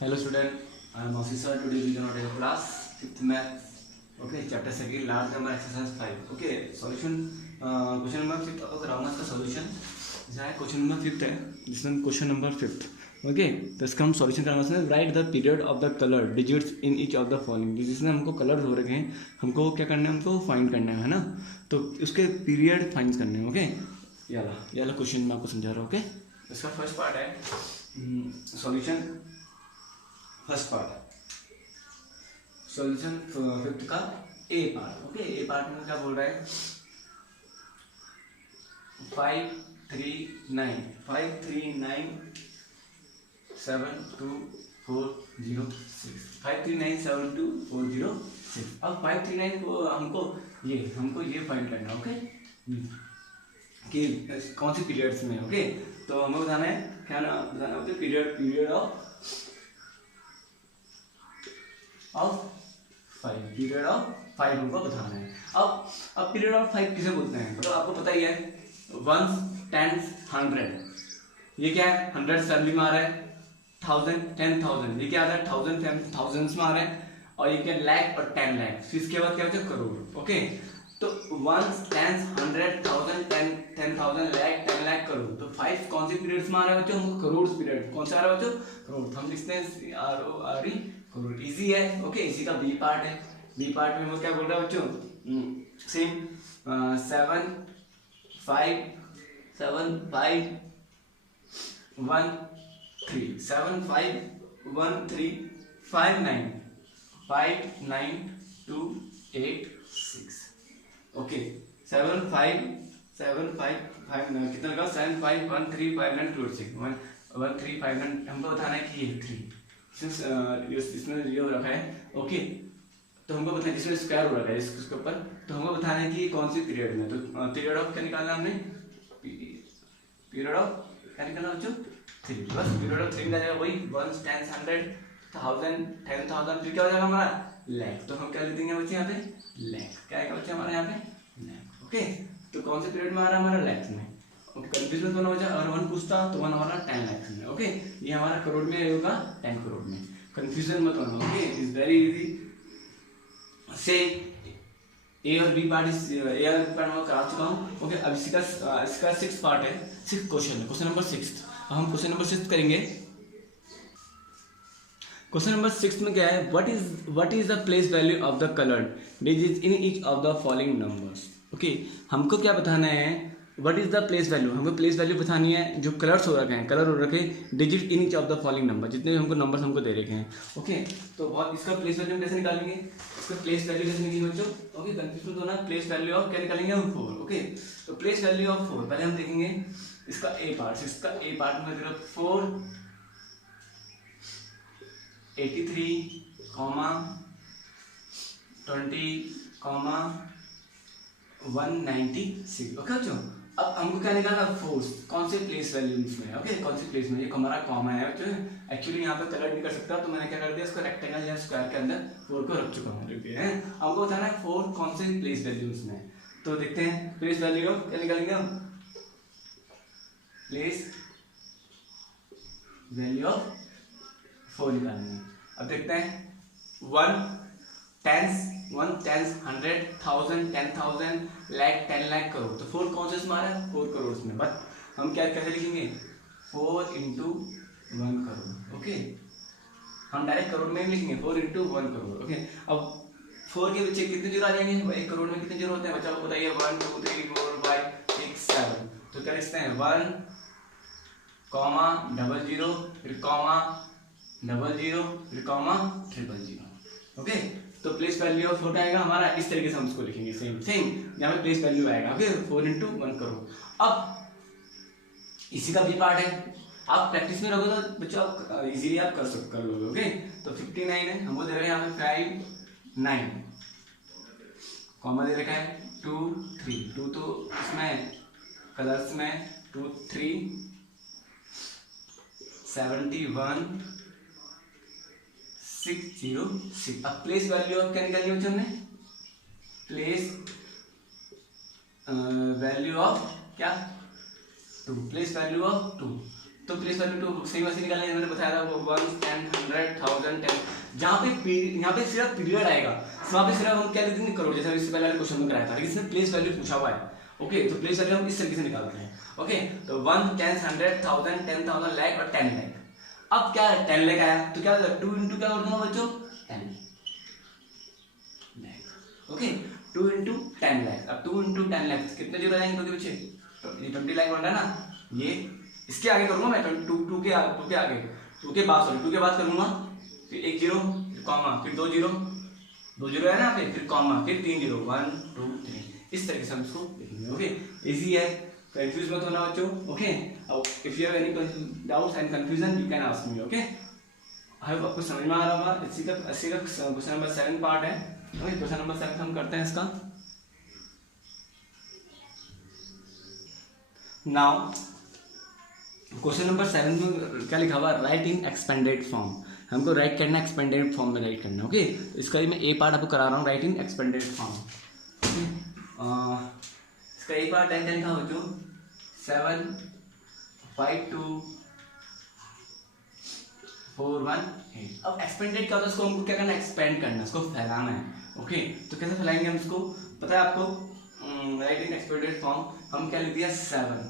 Hello student, I am officer. Today we gonna take a class 5th math. Okay, chapter 2 large number exercise 5. Okay, solution question number 5 आपको कराऊंगा इसका solution. जहाँ question number 5 है, जिसमें question number 5. Okay, तो इसका हम solution कराना है. Right the period of the colour digits in each of the following. जिसमें हमको कलर्स हो रखे हैं, हमको क्या करना है, हमको फाइंड करना है ना. तो उसके पीरियड फाइंड करने हैं. ओके, याला क्वेश्चन मैं आपको समझा रहा हूँ. ओके, इसका फर्स्ट पार्ट है solution. First part solution 5th का ए पार्ट. ओके, ए पार्ट में क्या बोल रहा है, 539 72406 539724006. अब 539 को हमको ये फाइंड करना है. ओके, कि कौन सी पीरियड्स में. ओके, तो हमें बताना है, क्या ना बताना है, पीरियड ऑफ 5 पीरियड ऑफ 5 हमको बताना है. अब पीरियड ऑफ 5 किसे बोलते हैं, मतलब आपको पता ही है. 1 10 100, ये क्या है, 100 सैलरी में आ रहा है. 1000 10,000, ये क्या आ रहा है, 1000 10,000 में आ रहा है. और ये क्या, लाख और 10 लाख. फिर इसके बाद क्या होता है, करोड़. ओके, तो 1 10 100 1000 10,000 लाख 10 लाख करोड़. तो 5 कौन से पीरियड्स में आ रहा है बच्चों, हमको करोड़ पीरियड. कौन सा आ रहा है बच्चों, करोड़. हम लिखते हैं RORE, करोड़. इजी है. ओके, इसी का बी पार्ट है. बी पार्ट में वो क्या बोल रहा है बच्चों, सेम 7 5 7 5 1 3 7 5 1 3 5 9 5 9 2 8 6. ओके, 7 5 7 5 5 9 कितना लगा, 7 5 1 3 5 9 2 6 1 3 5 9. हमको बताना है कि ये 3 इसमें ये हो रखा है. ओके, तो हमको बताना है, इसमें स्क्वायर हो रखा है इसके ऊपर. तो हमको बताना है कि कौन सी पीरियड में. तो पीरियड ऑफ क्या निकालना हमने, पीरियड ऑफ क्या निकालना बच्चों, 3. बस पीरियड ऑफ 3 निकाल जाएगा. वही 1 10 100 1000 10,000, फिर क्या हो जाएगा हमारा, लाख. तो हम क्या लिख देंगे बच्चे यहाँ पे, लाख. क्या आएगा बच्चे हमारे यहाँ पे, लाख. ओके, तो कौन से पीरियड में आ रहा है हमारा, लाख में. ओके, कंफ्यूजन तो ना हो जाए. अगर 1 पूछता तो 1 हमारा 10 लाख में. ओके, ये हमारा करोड़ में होगा, 10 करोड़ में. कंफ्यूजन मत होना. Okay, is very easy. से ए और बी पार्ट मैं करा चुका हूँ. ओके, अब इसका 6th पार्ट है. 6th क्वेश्चन है, क्वेश्चन नंबर 6. अब हम क्वेश्चन नंबर 6 करेंगे. क्वेश्चन नंबर 6 में क्या है, what is the place value of the coloured digit in each of the following numbers. Okay, हमको क्या बताना है, what is the place value. हमको प्लेस वैल्यू बतानी है, जो कलर्स हो रखे हैं, कलर हो रखे digit in each of the following number, जितने भी हमको नंबर्स हमको दे रखे हैं. ओके, तो बहुत इसका प्लेस वैल्यू हम कैसे निकालेंगे, इसका प्लेस वैल्यू कैसे निकालेंगे बच्चों. ओके, कंफ्यूजन तो ना, प्लेस वैल्यू ऑफ क्या निकालेंगे हम, 4. ओके, तो प्लेस वैल्यू ऑफ 4 पहले हम देखेंगे. इसका ए पार्ट, इसका ए पार्ट में 4 83 20 196. ओके बच्चों, अब हमको क्या निकालना, फोर्स. कौन से प्लेस वैल्यूज में. ओके, कौन से प्लेस में, ये हमारा कॉमा है बच्चों. एक्चुअली यहाँ पे कलर नहीं कर सकता, तो मैंने क्या कर दिया, इसको रेक्टेंगल या स्क्वायर के अंदर 4 को रख चुका हूँ. हमको बताना है 4 कौन से प्लेस वैल्यूज में. तो देखते हैं प्लेस वैल्यू क्या निकालेंगे हम, प्लेस वैल्यू ऑफ 4 निकालेंगे. अब देखते हैं 1 10 1 10 100 1000 10,000 लाख 10 लाख करोड़. तो 4 कौन से इसमें आ रहा है, 4 करोड़ में. बट हम क्या कैसे लिखेंगे, 4 into 1 करोड़. ओके, हम डायरेक्ट करोड़ में ही लिखेंगे, 4 into 1 करोड़. ओके, अब 4 के पीछे कितने जीरो आ जाएंगे, 1 करोड़ में कितने जीरो होते हैं बच्चा को बताइए. 1 2 3 4 5 6 7. तो क्या लिखते हैं, 1 कॉमा 00 फिर कॉमा 00 फिर कॉमा 000. ओके, तो प्लेस वैल्यू ऑफ 4 आएगा हमारा, इस तरीके से हम उसको लिखेंगे. सेम यहाँ पे प्लेस वैल्यू आएगा. Okay, 4 into 1 crore. अब इसी का बी पार्ट है. आप प्रैक्टिस में रहोगे तो बच्चों आप इजीली आप कर लोगे. ओके, तो 59 है, हमको दे रखा है यहाँ पे 5 9 कॉमा दे रखा है 2 3 2 तो इसमें कलर्स में 2 3 71 606. अब प्लेस वैल्यू ऑफ क्या निकाली बच्चों ने, प्लेस वैल्यू ऑफ क्या, 2. Place value of 2. तो प्लेस वैल्यू टू सेम वैसे निकालना है, मैंने बताया था वो 1 10 100 1000 10। यहाँ पे सिर्फ पीरियड आएगा, वहाँ पे सिर्फ हम क्या लिख देंगे करोड़, जैसा इससे पहले वाले क्वेश्चन में कराया था, लेकिन इसमें प्लेस वैल्यू पूछा हुआ है। ओके, तो प्लेस वैल्यू हम इस तरीके से निकालते हैं। ओके, तो 1 10 100 1000 10,000 लाख और 10 लाख। अब क्या 10 लाख आया तो क्या 2 इंटू क्या कर दूंगा बच्चों 10 लाख। Okay, 2 into 10 lakh. अब 2 इंटू 10 लाख कितने जीरो आएंगे दो के पीछे, तो ये 20 लाख बन रहा है ना, ये इसके आगे करूंगा मैं 2 के आगे 2 के बाद, सॉरी 2 के बाद करूंगा, फिर 1 जीरो, फिर कॉमा, फिर 2 जीरो, 2 जीरो है ना, फिर कॉमा, फिर 3 जीरो, 1 2 3, इस तरीके से हम इसको लिखेंगे। ओके, इजी है, कंफ्यूज मत होना बच्चों। Okay, if you have any doubts and confusion you can ask me. Okay, I hope आपको समझ में आ रहा होगा। इसी का क्वेश्चन नंबर 7 पार्ट है। ओके, क्वेश्चन नंबर 7 हम करते हैं इसका। नाउ क्वेश्चन नंबर 7 में क्या लिखा हुआ, राइट इन एक्सपेंडेड फॉर्म। हमको राइट करना है, एक्सपेंडेड फॉर्म में राइट करना है। ओके, तो इसका मैं ए पार्ट आपको करा रहा हूँ, राइट इन एक्सपेंडेड फॉर्म। इसका ए पार्ट है, क्या लिखा हो जो 7 5 2 4 1 8। अब एक्सपेंडेड क्या होता है, इसको हमको क्या करना है, एक्सपेंड करना है, इसको फैलाना है। ओके, तो कैसे फैलाएंगे हम इसको, पता है आपको, राइट इन एक्सपेंडेड फॉर्म हम क्या लिख दिया 7।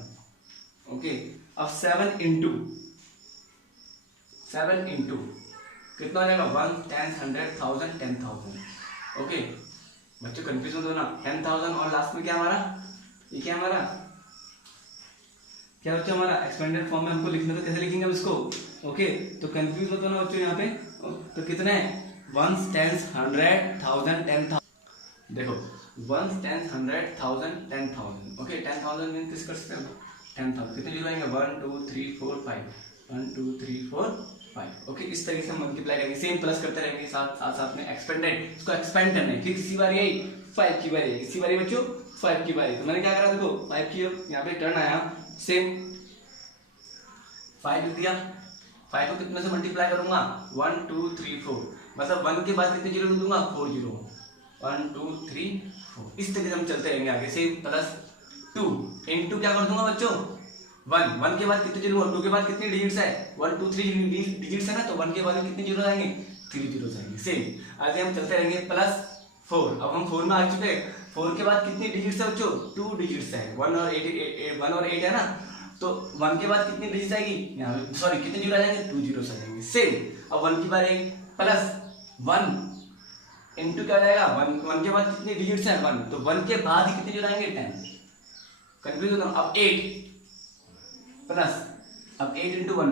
ओके, अब 7 इंटू कितना हो जाएगा 1 10 100 1000 10,000। ओके, बच्चों कंफ्यूज मत होना, 10,000 और लास्ट में क्या हमारा, ये क्या हमारा क्या बच्चों, हमारा एक्सपेंडेड फॉर्म में हमको लिखना, तो कैसे लिखेंगे हम इसको। ओके, तो कंफ्यूज मत होना बच्चों यहाँ पे। तो कितने 1 10 100 1000 10,000, देखो 1 10 100 1000 10,000। ओके, 10,000 में किस कर सकते हैं 10,000, कितने जीरो आएंगे 1 2 3 4 5 1 2 3 4 5। ओके, इस तरीके से हम मल्टीप्लाई करेंगे, सेम प्लस करते रहेंगे, साथ में एक्सपेंडेड, इसको एक्सपेंड करना है। फिर किसी बार यही 5 की बारी, किसी बारी बच्चों 5 की बारी, तो मैंने क्या करा, देखो 5 की यहाँ पे टर्न आया, सेम 5 लिख दिया, 5 को कितने से मल्टीप्लाई करूंगा 1 2 3 4, मतलब 1 के बाद कितने जीरो लिख दूंगा 4 जीरो, 1 2 3 4, इस तरीके से हम चलते रहेंगे आगे से। प्लस 2 इंटू क्या कर दूंगा बच्चों 1 के बाद कितने जीरो, 2 के बाद कितने डिजिट्स है 1 2 3 डिजिट्स है ना, तो 1 के बाद कितने जीरो आएंगे 3 जीरो आएंगे। सेम आगे हम चलते रहेंगे। प्लस 4, अब हम 4 में आ चुके हैं, 4 के बाद कितनी डिजिट्स है बच्चों 2 डिजिट्स है, 1 और 8 है ना, तो 1 के बाद कितनी डिजिट आएगी यहाँ पे, सॉरी कितने जीरो आ जाएंगे 2 जीरो आ जाएंगे। सेम अब 1 की बार आएगी, प्लस 1 इंटू क्या जाएगा 1 के बाद कितनी डिजिट्स है 1, तो 1 के बाद ही कितने जीरो आएंगे 10। कंफ्यूज होता हूँ। अब 8 प्लस, अब 8 इंटू 1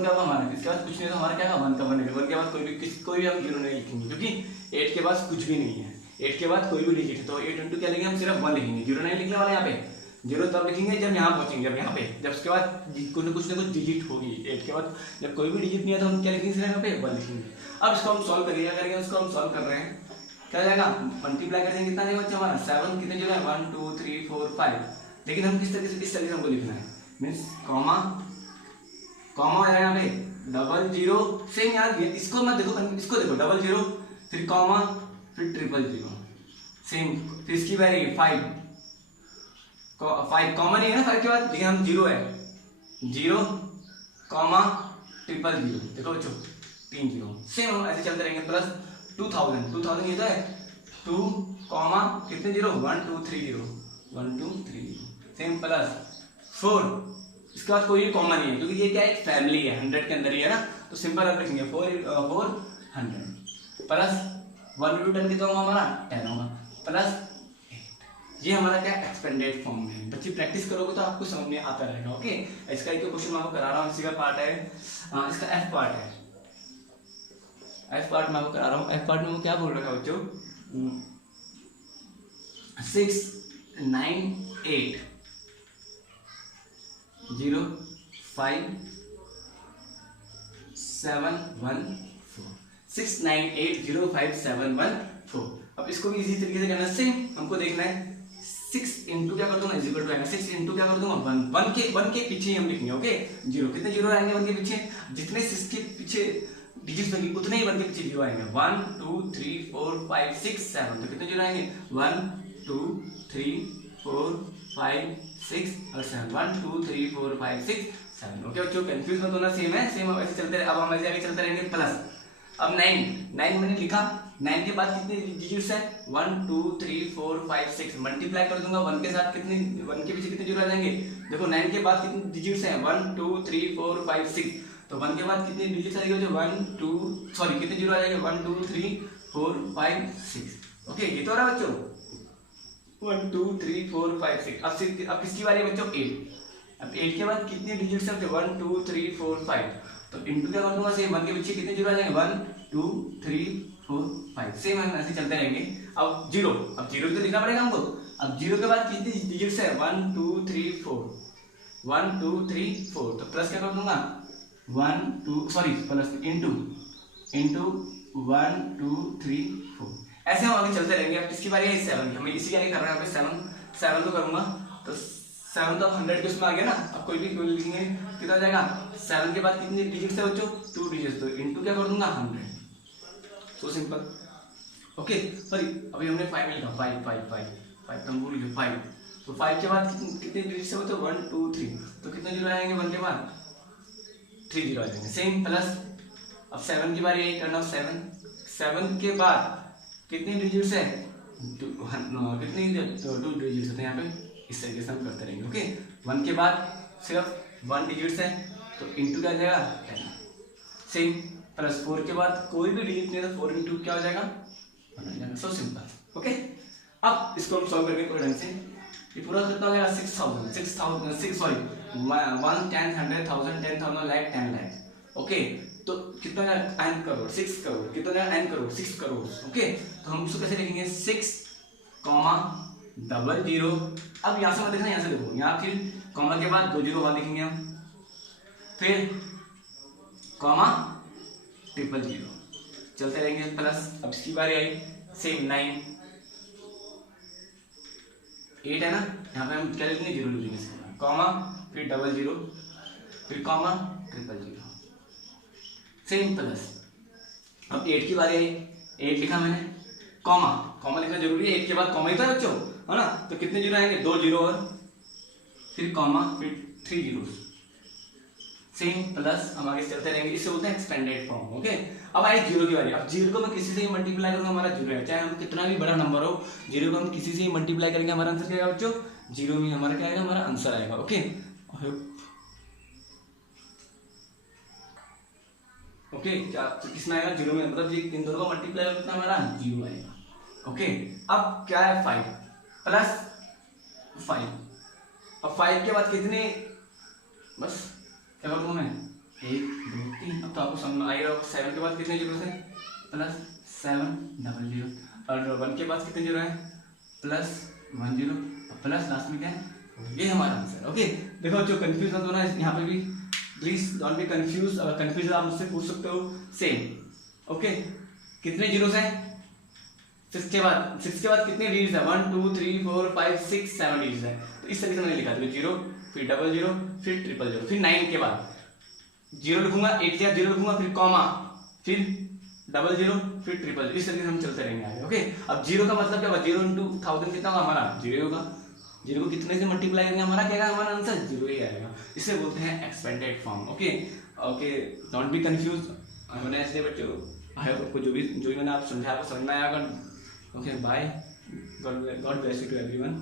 क्या होगा हमारा, इसके बाद कुछ नहीं, तो हमारा क्या होगा 1 का 1 के बाद कोई भी हम जीरो नहीं लिखेंगे, क्योंकि 8 के बाद कुछ भी नहीं है, 8 के बाद कोई भी डिजिट है, तो 8 इंटू क्या लिखेंगे हम सिर्फ 1 लिखेंगे, जीरो नहीं लिखने वाला यहाँ पे, जीरो तब लिखेंगे जब यहाँ पहुंचेंगे, जब यहाँ पे, जब उसके बाद कुछ ना कुछ डिजिट होगी 8 के बाद, जब कोई भी डिजिट नहीं है तो हम क्या लिखेंगे सिर्फ यहाँ पे 1 लिखेंगे। अब इसको हम सॉल्व करेंगे, क्या करेंगे उसको हम सॉल्व कर रहे हैं, क्या जाएगा मल्टीप्लाई कर देंगे, कितना जाएगा बच्चा हमारा 7 कितने जो है 1 2 3 4 5, लेकिन हम किस तरीके से, इस तरीके से हमको लिखना है, मीन्स कॉमा है यहाँ पे डबल जीरो, सेम यार इसको मत देखो, इसको देखो डबल जीरो, फिर कॉमा, फिर ट्रिपल जीरो, सेम, फिर इसकी बारी 5 कॉमन ही है ना 5 के बाद, लेकिन हम जीरो है, जीरो कॉमा ट्रिपल जीरो, देखो बच्चों 3 जीरो, सेम हम ऐसे चलते रहेंगे। प्लस 2000 ये तो है 2 कॉमा कितने zero 1 2 3 zero 1 2 3 zero, same plus 4, इसके बाद कोई कॉमन नहीं है क्योंकि ये क्या एक फैमिली है 100 के अंदर ही है ना, तो सिंपल आप लिखेंगे 400 प्लस 1 इंटू 10 कितना होगा हमारा 10 होगा, प्लस 8। ये हमारा क्या एक्सपेंडेड फॉर्म में है, बच्चे प्रैक्टिस करोगे तो आपको समझ में आता रहेगा। ओके, इसका एक क्वेश्चन मैं आपको करा रहा हूँ, इसी का पार्ट है, इसका एफ पार्ट है, एफ पार्ट मैं आपको करा रहा हूँ। एफ पार्ट में वो क्या बोल रखा है बच्चों 6 9 8 0 5 7 1 4, 6 9 8 0 5 7 1 4। अब इसको भी इसी तरीके से करना है, सेम हमको देखना है 6 इंटू क्या कर दूंगा इज इक्वल टू आएगा 6 इंटू क्या कर दूंगा 1 के पीछे ही हम लिखेंगे। ओके, जीरो कितने जीरो आएंगे 1 के पीछे, जितने 6 के पीछे डिजिट्स होंगी उतने ही 1 के पीछे जीरो आएंगे, 1 2 3 4 5 6 7, तो कितने जीरो आएंगे 1 2 3 4 5 6 और 7, 1 2 3 4 5 6 7। ओके बच्चों, कंफ्यूज मत होना, सेम है, सेम ऐसे चलते रहे। अब हम ऐसे आगे चलते रहेंगे प्लस। अब 9 मैंने लिखा, 9 के बाद कितने डिजिट्स है 1 2 3 4 5 6, मल्टीप्लाई कर दूंगा 1 के साथ, कितने 1 के पीछे कितने जीरो आ जाएंगे, देखो 9 के बाद कितने डिजिट्स हैं 1 2 3 4 5 6, तो 1 के बाद कितने डिजिट्स आ जाएंगे, जो 1 2 सॉरी कितने जीरो आ जाएंगे 1 2 3 4 5 6। ओके, ये तो हो रहा है बच्चों 1 2 3 4 5 6। अब किसकी बारी है बच्चों, 8। अब 8 के बाद कितने डिजिट्स हैं 1 2 3 4 5, तो इंटू क्या कर दूंगा, सेम 1 के पीछे कितने जीरो आ जाएंगे 1 2 3 4 5, सेम हम ऐसे चलते रहेंगे। अब जीरो तो लिखना पड़ेगा हमको। अब जीरो के बाद कितने डिजिट्स है 1 2 3 4, 1 2 3 4, तो प्लस क्या कर दूंगा 1 2 सॉरी प्लस इंटू 1 2 3 4, ऐसे हम आगे चलते रहेंगे। अब किसकी बारी है 7 की, हमें इसी आगे कर रहे हैं, 7 को करूंगा तो 7 तो 100 के उसमें आ गया ना। अब कोई भी लिखेंगे कितना जाएगा, 7 के बाद कितने डिजिट्स है बच्चों 2 डिजिट्स, तो इंटू क्या कर दूंगा 100, सो सिंपल। ओके सॉरी अभी हमने 5 में लिखा 5 तो हम भूल गए 5, तो 5 के बाद कितने डिजिट्स है बच्चों 1 2 3, तो कितने जीरो आएंगे 1 के बाद 3 जीरो आ जाएंगे, सेम प्लस। अब 7 की बारी यही करना, 7 के बाद कितने डिजिट्स है कितने 2 डिजिट्स होते हैं यहाँ पे, इस तरीके से हम करते रहेंगे। ओके 1 के बाद सिर्फ 1 डिजिट्स है, तो इंटू क्या हो जाएगा 10, सेम प्लस 4 के बाद कोई भी डिजिट नहीं है तो 4 इंटू क्या हो जाएगा 1 हो जाएगा, सो सिंपल। ओके अब इसको हम सॉल्व करके कोई ढंग से, ये पूरा कितना हो जाएगा 6 सॉरी 1 10 100 1000 10,000 लाख 10 लाख। ओके तो कितना जाएगा n करोड़ 6 करोड़, कितना जाएगा n करोड़ 6 करोड़। ओके तो हम इसको कैसे लिखेंगे 6 कॉमा 00। अब यहाँ से मत देखना, यहाँ से देखो, यहाँ फिर कॉमा के बाद 2 जीरो वहां लिखेंगे हम, फिर कॉमा 000 चलते रहेंगे प्लस। अब इसकी बारी आई, सेम 9 8 है ना, यहाँ पे हम क्या लिखेंगे 0 लिखेंगे, कॉमा फिर 00 फिर कॉमा 000 सेम प्लस। अब 8 की बारी आई, 8 लिखा मैंने, कॉमा लिखना जरूरी है, 8 के बाद कॉमा ही था बच्चों, है ना, तो कितने जीरो आएंगे 2 जीरो और फिर कॉमा फिर 3 जीरो, सेम प्लस। हम आगे चलते रहेंगे, इससे बोलते हैं एक्सपेंडेड फॉर्म। ओके अब आई जीरो की बारी। अब जीरो को मैं किसी से ही मल्टीप्लाई करूंगा, हमारा जीरो है, चाहे हम कितना भी बड़ा नंबर हो, जीरो को हम किसी से ही मल्टीप्लाई करेंगे, हमारा आंसर क्या आएगा बच्चों, जीरो में हमारा क्या आएगा, हमारा आंसर आएगा। ओके ओके क्या किसमें आएगा जीरो में, मतलब ये इन दोनों को मल्टीप्लाई करना हमारा जीरो आएगा। ओके अब क्या है 5 प्लस 5, अब 5 के बाद कितने, बस क्या करूँ मैं 1 2 3, अब तो आपको समझ में आएगा। 7 के बाद कितने जीरो है प्लस 7 00, और 1 के बाद कितने जीरो है प्लस 10, प्लस लास्ट में क्या है, ये हमारा आंसर। ओके देखो जो कंफ्यूज मत होना यहाँ पे भी, प्लीज डोंट बी कंफ्यूज, अगर कंफ्यूज आप मुझसे पूछ सकते हो सेम। ओके कितने जीरोस हैं 6 के बाद कितने डिजिट्स है 1 2 3 4 5 6 7 डिजिट्स है, तो इस तरीके से मैंने लिखा, तो 0 फिर 00 फिर 000, फिर 9 के बाद 0 लिखूंगा, 8 के बाद 0 लिखूंगा, फिर कॉमा फिर 00 फिर 000, इस तरीके से हम चलते रहेंगे आगे। ओके अब 0 का मतलब क्या होगा, 0 इंटू 1000 कितना होगा हमारा 0 होगा, 0 को कितने से मल्टीप्लाई करेंगे हमारा क्या आएगा, हमारा आंसर 0 ही आएगा, इसे बोलते हैं expanded form. Okay don't be confuse, मैंने ऐसे बच्चों आई होप आपको जो भी मैंने आप समझाया आपको समझ में आया। Okay bye, God bless you to everyone.